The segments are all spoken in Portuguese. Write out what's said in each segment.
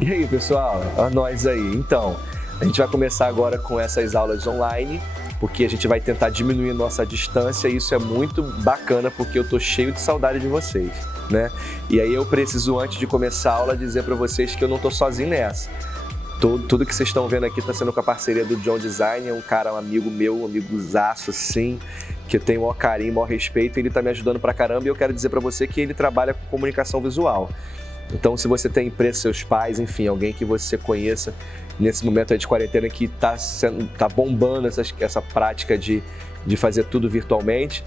E aí, pessoal? Olha nós aí. Então, a gente vai começar agora com essas aulas online, porque a gente vai tentar diminuir nossa distância e isso é muito bacana porque eu tô cheio de saudade de vocês, né? E aí eu preciso, antes de começar a aula, dizer para vocês que eu não tô sozinho nessa. Tudo que vocês estão vendo aqui está sendo com a parceria do John Design, é um cara, um amigo meu, um amigozaço assim, que eu tenho o maior carinho, o maior respeito, ele está me ajudando pra caramba e eu quero dizer para você que ele trabalha com comunicação visual. Então, se você tem empresa, seus pais, enfim, alguém que você conheça nesse momento aí de quarentena que tá bombando essa prática de fazer tudo virtualmente,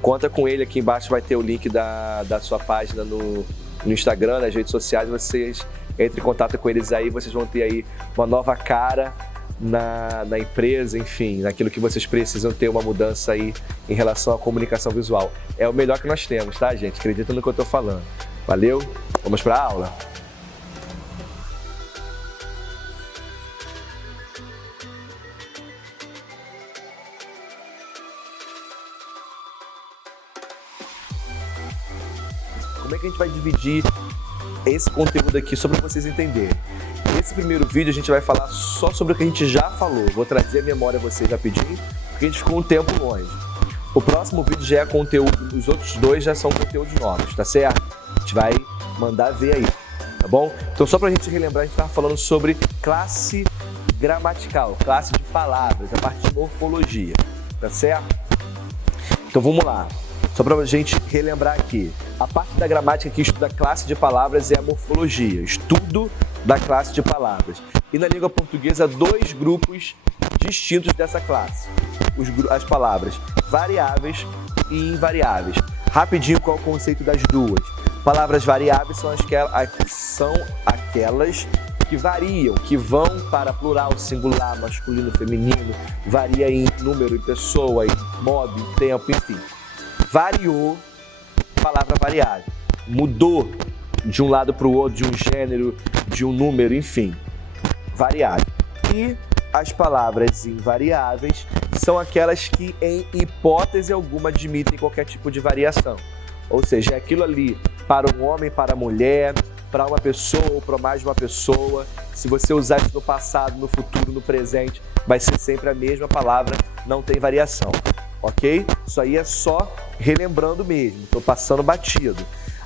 conta com ele. Aqui embaixo vai ter o link da sua página no Instagram, nas redes sociais. Vocês entrem em contato com eles aí, vocês vão ter aí uma nova cara na empresa, enfim, naquilo que vocês precisam ter uma mudança aí em relação à comunicação visual. É o melhor que nós temos, tá, gente? Acredita no que eu tô falando. Valeu? Vamos para a aula? Como é que a gente vai dividir esse conteúdo aqui só para vocês entenderem? Nesse primeiro vídeo a gente vai falar só sobre o que a gente já falou. Vou trazer a memória a vocês rapidinho, porque a gente ficou um tempo longe. O próximo vídeo já é conteúdo, os outros dois já são conteúdos novos, tá certo? A gente vai mandar ver aí, tá bom? Então só pra gente relembrar, a gente estava falando sobre classe gramatical, classe de palavras, a parte de morfologia, tá certo? Então vamos lá, só pra gente relembrar aqui. A parte da gramática que estuda a classe de palavras é a morfologia, estudo da classe de palavras. E na língua portuguesa, dois grupos distintos dessa classe. As palavras variáveis e invariáveis. Rapidinho, qual é o conceito das duas? Palavras variáveis são aquelas que variam, que vão para plural, singular, masculino, feminino, varia em número, em pessoa, em modo, em tempo, enfim. Variou, palavra variável. Mudou de um lado para o outro, de um gênero, de um número, enfim. Variável. E as palavras invariáveis são aquelas que, em hipótese alguma, admitem qualquer tipo de variação. Ou seja, é aquilo ali para um homem, para a mulher, para uma pessoa ou para mais de uma pessoa. Se você usar isso no passado, no futuro, no presente, vai ser sempre a mesma palavra, não tem variação, ok? Isso aí é só relembrando mesmo, estou passando batido.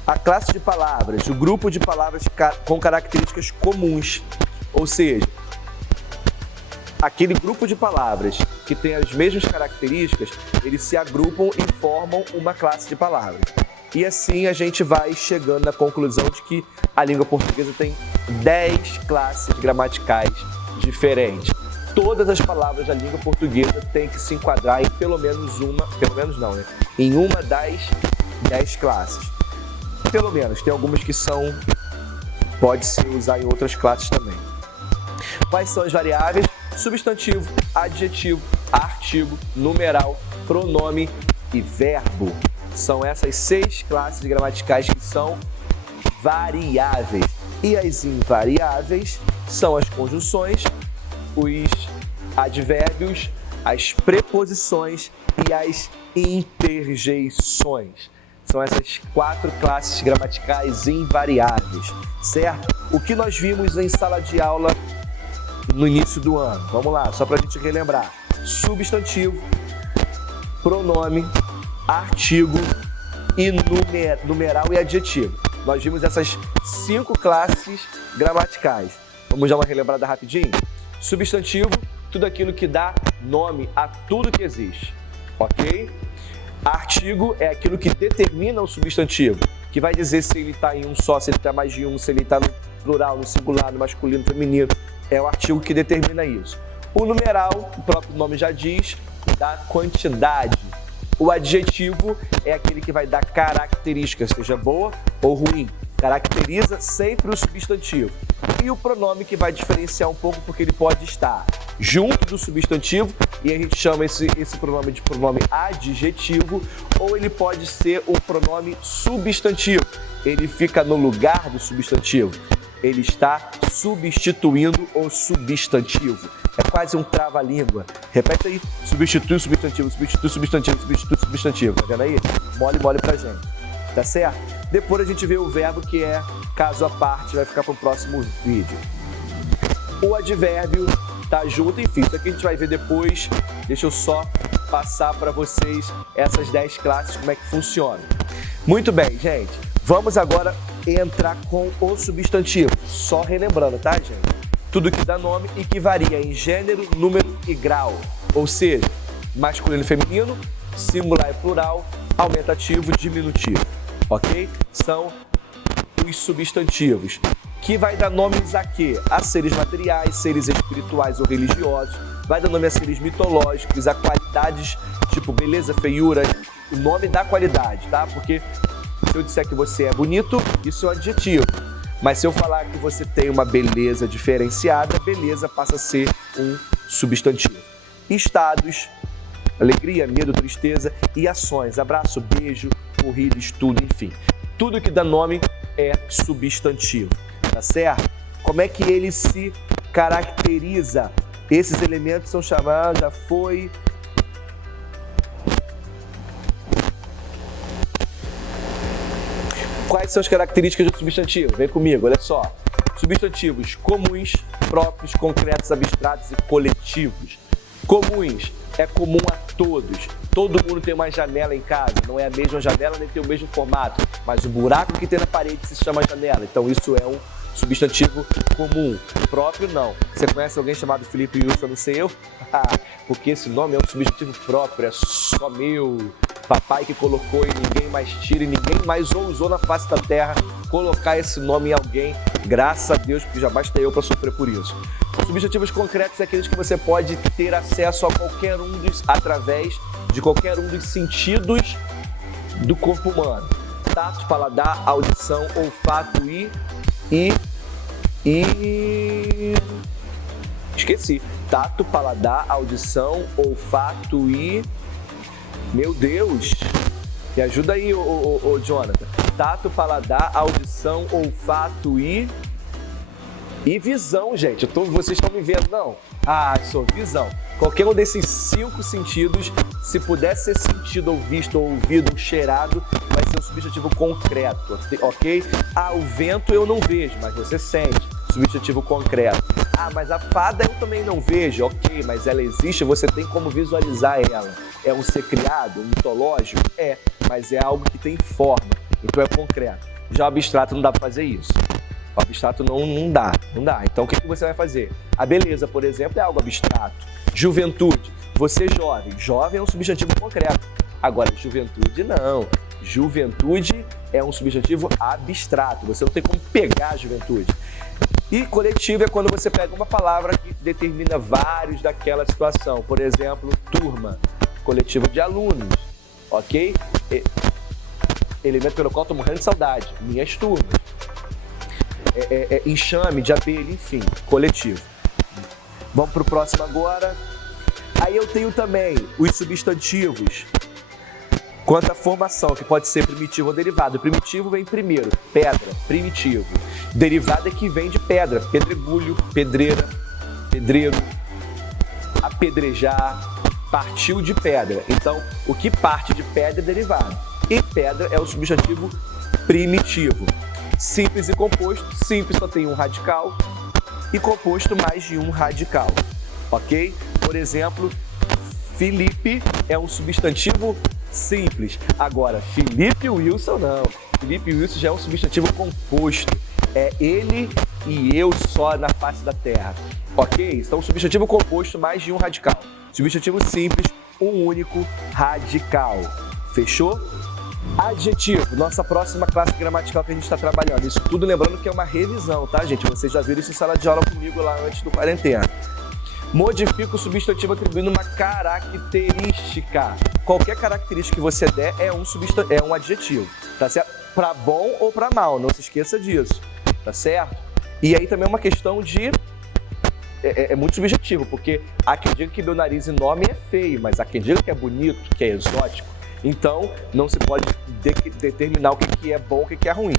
A classe de palavras, o grupo de palavras com características comuns, ou seja, aquele grupo de palavras que tem as mesmas características, eles se agrupam e formam uma classe de palavras. E assim a gente vai chegando na conclusão de que a língua portuguesa tem 10 classes gramaticais diferentes. Todas as palavras da língua portuguesa têm que se enquadrar em em uma das 10 classes. Pelo menos, tem algumas que pode-se usar em outras classes também. Quais são as variáveis? Substantivo, adjetivo, artigo, numeral, pronome e verbo. São essas 6 classes gramaticais que são variáveis. E as invariáveis são as conjunções, os advérbios, as preposições e as interjeições. São essas 4 classes gramaticais invariáveis, certo? O que nós vimos em sala de aula no início do ano? Vamos lá, só para a gente relembrar. Substantivo, pronome, artigo e numeral e adjetivo. Nós vimos essas 5 classes gramaticais. Vamos dar uma relembrada rapidinho? Substantivo, tudo aquilo que dá nome a tudo que existe, ok? Artigo é aquilo que determina o substantivo, que vai dizer se ele está em um só, se ele está mais de um, se ele está no plural, no singular, no masculino, no feminino. É o artigo que determina isso. O numeral, o próprio nome já diz, dá quantidade. O adjetivo é aquele que vai dar características, seja boa ou ruim. Caracteriza sempre o substantivo. E o pronome que vai diferenciar um pouco porque ele pode estar junto do substantivo e a gente chama esse pronome de pronome adjetivo, ou ele pode ser um pronome substantivo. Ele fica no lugar do substantivo. Ele está substituindo o substantivo. É quase um trava-língua. Repete aí. Substitui o substantivo, substitui o substantivo, substitui o substantivo. Tá vendo aí? Mole pra gente. tá certo? Depois a gente vê o verbo, que é caso à parte, vai ficar para o próximo vídeo. O advérbio tá junto, enfim, isso aqui a gente vai ver depois. Deixa eu só passar para vocês essas 10 classes, como é que funciona. Muito bem, gente. Vamos agora entrar com o substantivo. Só relembrando, tá, gente? Tudo que dá nome e que varia em gênero, número e grau. Ou seja, masculino e feminino, singular e plural, aumentativo, diminutivo. Ok? São os substantivos. Que vai dar nomes a quê? A seres materiais, seres espirituais ou religiosos. Vai dar nome a seres mitológicos, a qualidades tipo beleza, feiura. O nome da qualidade, tá? Porque se eu disser que você é bonito, isso é um adjetivo. Mas se eu falar que você tem uma beleza diferenciada, beleza passa a ser um substantivo. Estados, alegria, medo, tristeza e ações. Abraço, beijo, corrida, estudo, enfim. Tudo que dá nome é substantivo, tá certo? Como é que ele se caracteriza? Esses elementos são chamados, já foi... Quais são as características do substantivo? Vem comigo, olha só. Substantivos comuns, próprios, concretos, abstratos e coletivos. Comuns é comum a todos. Todo mundo tem uma janela em casa. Não é a mesma janela nem tem o mesmo formato, mas o buraco que tem na parede se chama janela. Então isso é um substantivo comum. Próprio não. Você conhece alguém chamado Felipe Wilson, não sei eu? Porque esse nome é um substantivo próprio, é só meu. Papai que colocou e ninguém mais tira e ninguém mais ousou na face da terra colocar esse nome em alguém, graças a Deus, porque já basta eu para sofrer por isso. Substantivos concretos é aqueles que você pode ter acesso a qualquer um dos, através de qualquer um dos sentidos do corpo humano. Tato, paladar, audição, olfato e... Esqueci. Tato, paladar, audição, olfato e... Meu Deus! Me ajuda aí, ô Jonathan. Tato, paladar, audição, olfato e visão, gente. Vocês estão me vendo, não? Só visão. Qualquer um desses 5 sentidos, se puder ser sentido ou visto ou ouvido ou cheirado, vai ser um substantivo concreto, ok? O vento eu não vejo, mas você sente. Substantivo concreto. Mas a fada eu também não vejo, ok, mas ela existe, você tem como visualizar ela. É um ser criado, um mitológico? É, mas é algo que tem forma, então é concreto. Já o abstrato não dá para fazer isso. O abstrato não dá. Então o que você vai fazer? A beleza, por exemplo, é algo abstrato. Juventude, você jovem. Jovem é um substantivo concreto. Agora, juventude não. Juventude é um substantivo abstrato. Você não tem como pegar a juventude. E coletivo é quando você pega uma palavra que determina vários daquela situação. Por exemplo, turma, coletivo de alunos, ok? Elemento pelo qual estou morrendo de saudade, minhas turmas. Enxame de abelha, enfim, coletivo. Vamos para o próximo agora. Aí eu tenho também os substantivos quanto à formação, que pode ser primitivo ou derivado. Primitivo vem primeiro, pedra, primitivo. Derivado é que vem de pedra, pedregulho, pedreira, pedreiro, apedrejar, partiu de pedra. Então, o que parte de pedra é derivado. E pedra é o substantivo primitivo. Simples e composto. Simples só tem um radical e composto mais de um radical, ok? Por exemplo, Felipe é um substantivo simples. Agora, Felipe Wilson não. Felipe Wilson já é um substantivo composto. É ele e eu só na face da terra, ok? Então, substantivo composto mais de um radical. Substantivo simples, um único radical. Fechou? Adjetivo, nossa próxima classe gramatical que a gente está trabalhando. Isso tudo lembrando que é uma revisão, tá, gente? Vocês já viram isso em sala de aula comigo lá antes do quarentena. Modifica o substantivo atribuindo uma característica. Qualquer característica que você der é um adjetivo, tá certo? Para bom ou para mal, não se esqueça disso, tá certo? E aí também é uma questão de... É muito subjetivo, porque há quem diga que meu nariz enorme é feio, mas há quem diga que é bonito, que é exótico. Então, não se pode determinar o que é bom e o que é ruim.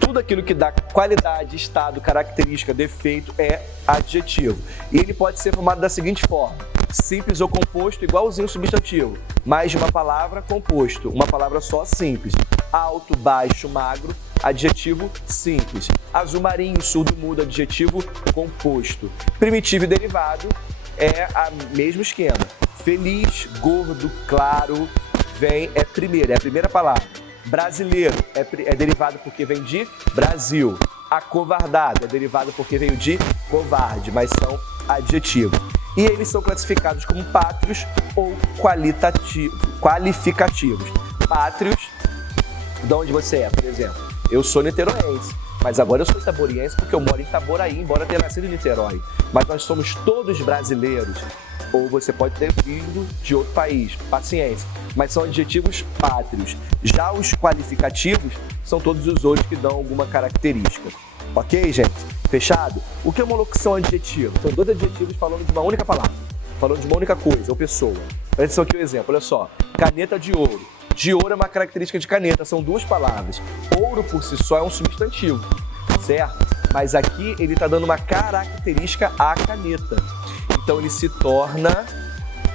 Tudo aquilo que dá qualidade, estado, característica, defeito é adjetivo. E ele pode ser formado da seguinte forma. Simples ou composto, igualzinho substantivo. Mais de uma palavra, composto. Uma palavra só, simples. Alto, baixo, magro, adjetivo simples. Azul marinho, surdo mudo, adjetivo composto. Primitivo e derivado é o mesmo esquema. Feliz, gordo, claro, é a primeira palavra. Brasileiro é derivado porque vem de Brasil. Acovardado é derivado porque veio de covarde, mas são adjetivos. E eles são classificados como pátrios ou qualificativos. Pátrios, de onde você é, por exemplo. Eu sou niteroense, mas agora eu sou itaboriense porque eu moro em Itaboraí, embora tenha nascido em Niterói. Mas nós somos todos brasileiros. Ou você pode ter vindo de outro país, paciência. Mas são adjetivos pátrios. Já os qualificativos são todos os outros que dão alguma característica. Ok, gente? Fechado? O que é uma locução adjetiva? São dois adjetivos falando de uma única palavra, falando de uma única coisa ou pessoa. Presta atenção aqui o exemplo, olha só. Caneta de ouro. De ouro é uma característica de caneta, são duas palavras. Ouro por si só é um substantivo, certo? Mas aqui ele está dando uma característica à caneta. Então ele se torna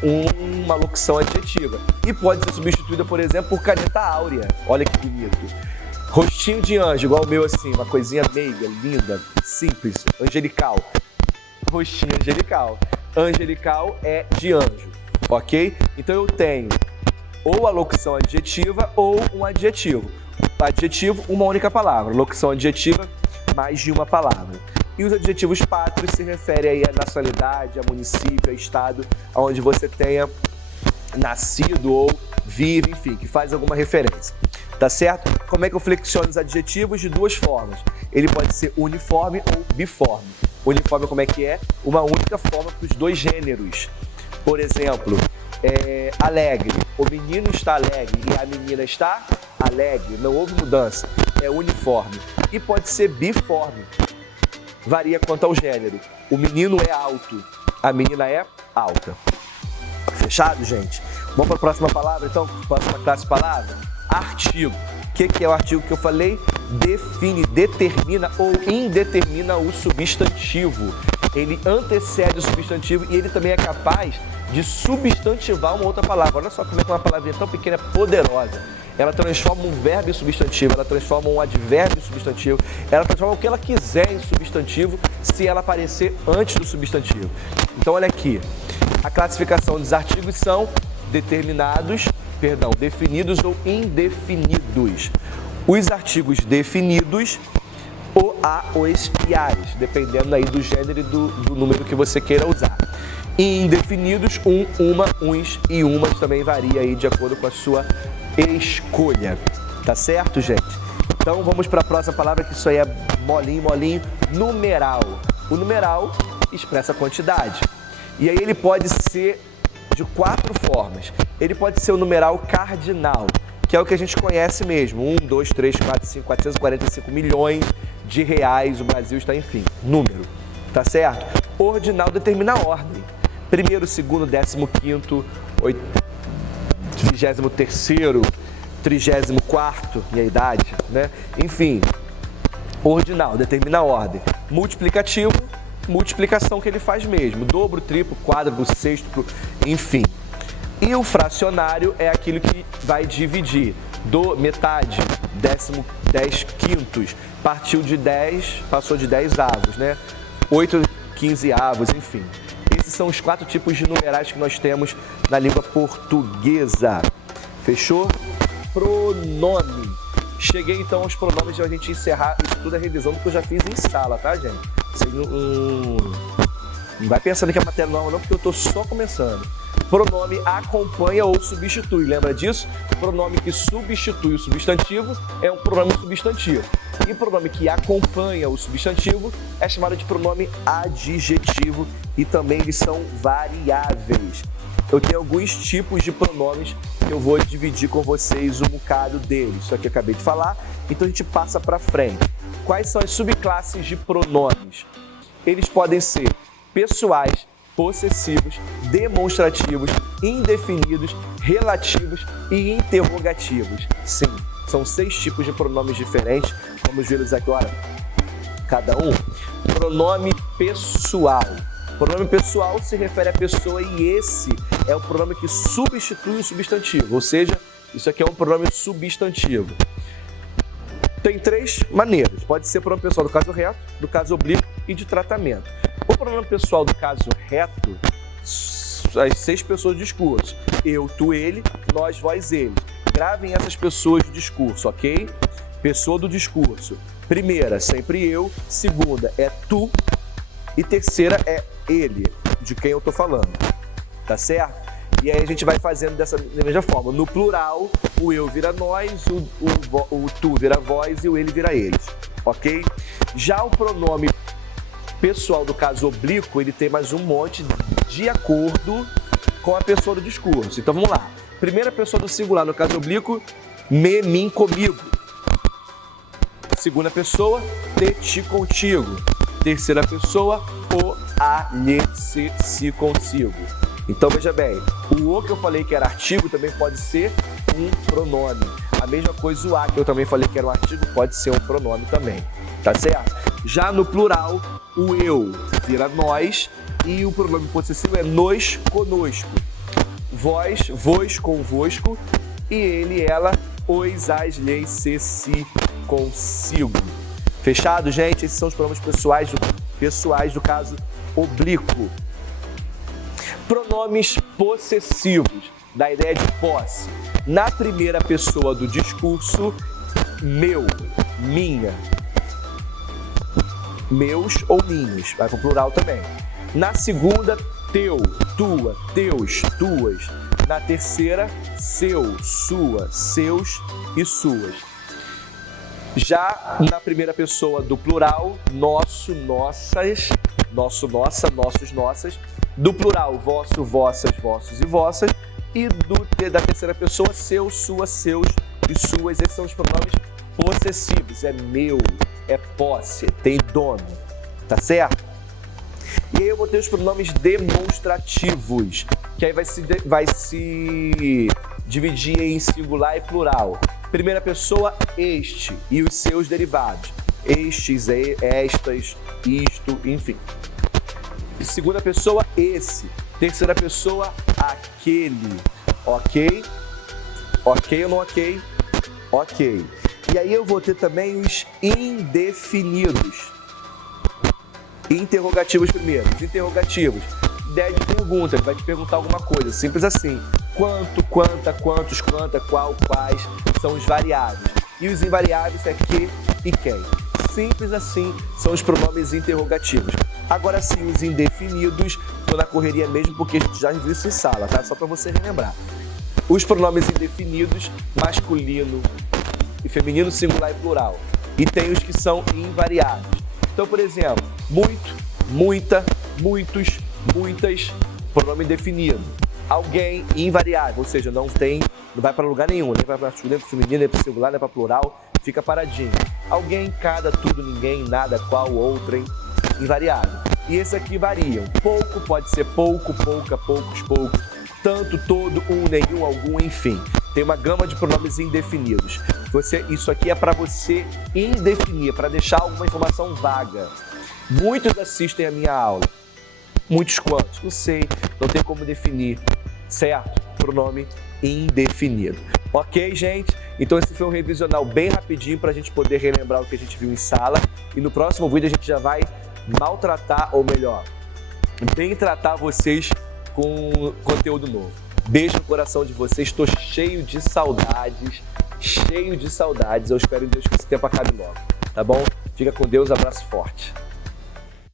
uma locução adjetiva. E pode ser substituída, por exemplo, por caneta áurea. Olha que bonito. Rostinho de anjo, igual o meu assim, uma coisinha meiga, linda, simples, angelical. Rostinho angelical. Angelical é de anjo, ok? Então eu tenho ou a locução adjetiva ou um adjetivo. Adjetivo, uma única palavra. Locução adjetiva, mais de uma palavra. E os adjetivos pátrios se referem aí à nacionalidade, a município, a estado, onde você tenha nascido ou vive, enfim, que faz alguma referência. Tá certo? Como é que eu flexiono os adjetivos? De duas formas. Ele pode ser uniforme ou biforme. Uniforme como é que é? Uma única forma para os dois gêneros. Por exemplo, alegre. O menino está alegre e a menina está alegre. Não houve mudança. É uniforme. E pode ser biforme. Varia quanto ao gênero. O menino é alto, a menina é alta. Fechado, gente? Vamos para a próxima palavra, então? Próxima classe de palavra? Artigo. O que é o artigo que eu falei? Define, determina ou indetermina o substantivo. Ele antecede o substantivo e ele também é capaz de substantivar uma outra palavra. Olha só como é que uma palavrinha tão pequena é poderosa. Ela transforma um verbo em substantivo, ela transforma um advérbio em substantivo, ela transforma o que ela quiser em substantivo se ela aparecer antes do substantivo. Então olha aqui, a classificação dos artigos são definidos ou indefinidos. Os artigos definidos, o a, os e as, dependendo aí do gênero e do número que você queira usar. E indefinidos, uma, uns e umas também varia aí de acordo com a sua escolha. Tá certo, gente? Então vamos para a próxima palavra, que isso aí é molinho, numeral. O numeral expressa a quantidade. E aí ele pode ser de 4 formas. Ele pode ser o numeral cardinal, que é o que a gente conhece mesmo. 1, 2, 3, 4, 5, 445 milhões de reais. O Brasil está, enfim, número. Tá certo? Ordinal determina a ordem. Primeiro, segundo, 15º, 23º, 34º, minha idade, né? Enfim, ordinal determina a ordem. Multiplicativo, multiplicação que ele faz mesmo. Dobro, triplo, quádruplo, sextuplo, enfim. E o fracionário é aquilo que vai dividir. Metade, 10 quintos, partiu de 10, passou de 10 avos, né? 8 quinzeavos, enfim. Esses são os 4 tipos de numerais que nós temos na língua portuguesa. Fechou? Pronome. Cheguei então aos pronomes de a gente encerrar isso tudo a revisão do que eu já fiz em sala, tá, gente? Vocês não vai pensando que é matéria nova não, porque eu tô só começando. Pronome acompanha ou substitui, lembra disso? Pronome que substitui o substantivo é um pronome substantivo. E pronome que acompanha o substantivo é chamado de pronome adjetivo e também eles são variáveis. Eu tenho alguns tipos de pronomes que eu vou dividir com vocês um bocado deles. Isso aqui eu acabei de falar, então a gente passa para frente. Quais são as subclasses de pronomes? Eles podem ser pessoais, possessivos, demonstrativos, indefinidos, relativos e interrogativos. Sim, são 6 tipos de pronomes diferentes. Vamos vê-los agora, cada um. Pronome pessoal. Pronome pessoal se refere à pessoa e esse é o pronome que substitui o substantivo, ou seja, isso aqui é um pronome substantivo. Tem três maneiras, pode ser pronome pessoal do caso reto, do caso oblíquo e de tratamento. O pronome pessoal do caso reto, as 6 pessoas do discurso, eu, tu, ele, nós, vós, eles. Gravem essas pessoas do discurso, ok? Pessoa do discurso. Primeira, sempre eu. Segunda é tu. E terceira é ele, de quem eu tô falando. Tá certo? E aí a gente vai fazendo da mesma forma. No plural, o eu vira nós, o tu vira vós e o ele vira eles. Ok? Já o pronome pessoal do caso oblíquo, ele tem mais um monte de acordo com a pessoa do discurso. Então vamos lá. Primeira pessoa do singular no caso oblíquo, me, mim, comigo. Segunda pessoa, te, ti, contigo. Terceira pessoa, o, a, lhe, se, si, consigo. Então veja bem, o que eu falei que era artigo também pode ser um pronome. A mesma coisa o a que eu também falei que era um artigo pode ser um pronome também. Tá certo? Já no plural, o eu vira nós e o pronome possessivo é nós, conosco. Vós, vos, convosco e ele, ela, os, as, lhes, se, si, consigo. Fechado, gente? Esses são os pronomes pessoais do caso oblíquo. Pronomes possessivos, da ideia de posse. Na primeira pessoa do discurso, meu, minha. Meus ou minhos, vai para o plural também. Na segunda, teu, tua, teus, tuas. Na terceira, seu, sua, seus e suas. Já na primeira pessoa do plural, nosso, nossas, nosso, nossa, nossos, nossas. Do plural, vosso, vossas, vossos e vossas. E da terceira pessoa, seu, sua, seus e suas. Esses são os pronomes possessivos. É meu, é posse, tem dono. Tá certo? E aí eu vou ter os pronomes demonstrativos, que aí vai se dividir em singular e plural. Primeira pessoa, este e os seus derivados. Estes, estas, isto, enfim. Segunda pessoa, esse. Terceira pessoa, aquele. Ok? Ok ou não ok? Ok. E aí eu vou ter também os indefinidos. Interrogativos primeiro. Os interrogativos. Ideia de pergunta, ele vai te perguntar alguma coisa. Simples assim. Quanto, quanta, quantos, quanta, qual, quais são os variáveis. E os invariáveis é que e quem. Simples assim são os pronomes interrogativos. Agora sim, os indefinidos, estou na correria mesmo porque a gente já viu isso em sala, tá? Só para você relembrar. Os pronomes indefinidos, masculino e feminino, singular e plural. E tem os que são invariáveis. Então, por exemplo, muito, muita, muitos, muitas, pronome indefinido. Alguém, invariável, ou seja, não vai para lugar nenhum, nem para masculino, nem para feminino, nem para singular, nem para plural, fica paradinho. Alguém, cada, tudo, ninguém, nada, qual, outrem, invariável. E esse aqui variam. Pouco pode ser pouco, pouca, poucos, poucos, tanto, todo, nenhum, algum, enfim. Tem uma gama de pronomes indefinidos. Isso aqui é para você indefinir, para deixar alguma informação vaga. Muitos assistem a minha aula. Muitos quantos? Não sei, não tem como definir, certo? Pronome indefinido. Ok, gente? Então esse foi um revisional bem rapidinho para a gente poder relembrar o que a gente viu em sala. E no próximo vídeo a gente já vai maltratar, ou melhor, bem tratar vocês com conteúdo novo. Beijo no coração de vocês, estou cheio de saudades. Eu espero em Deus que esse tempo acabe logo, tá bom? Fica com Deus, abraço forte.